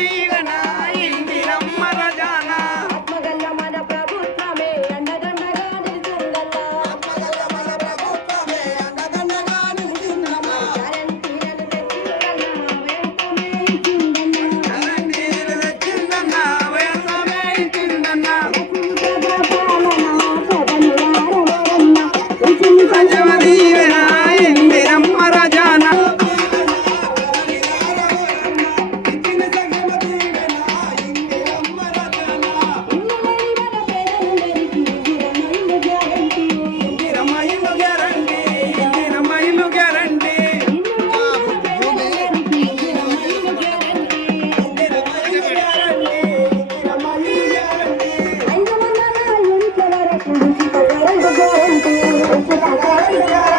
believe. Thank you.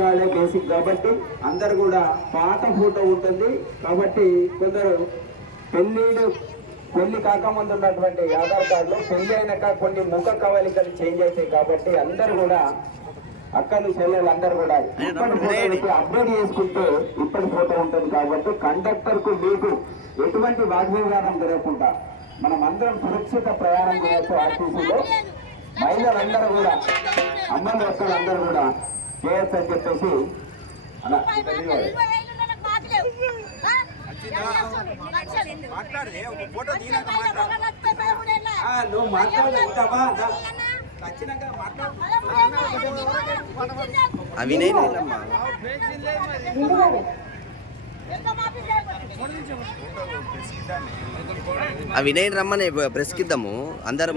కార్డే basic కాబట్టి అందరు కూడా పాత ఫోటో ఉంటుంది. కాబట్టి కొందరు పెళ్ళిడు పెళ్ళి కాకముందు ఉన్నటువంటి ఆధార్ కార్డులో పెళ్ళి అయినాక కొన్ని ముఖ కవలికలు చేంజ్ అవుతాయి కాబట్టి అందరు కూడా అక్కలు చెల్లెలు అందరు కూడా ఇప్పటి అప్డేట్ చేసుకుంటే ఇప్పటి ఫోటో ఉంటుంది కాబట్టి కండక్టర్కు మీకు ఎటువంటి వాగ్వివాదం జరగకుండా మనం అందరం సురక్షిత ప్రయాణం చేయొచ్చు ఆర్టీసీలో మహిళలందరూ కూడా అమ్మలు అక్కలు అందరూ కూడా చేయొచ్చు అని చెప్పేసి అలా నువ్వు మాట్లాడతావా ఆ వినయ్ రమ్మని ప్రెస్ కిద్దాము. అందరం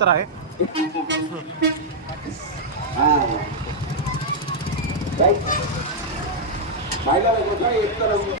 तर आहे. एक तर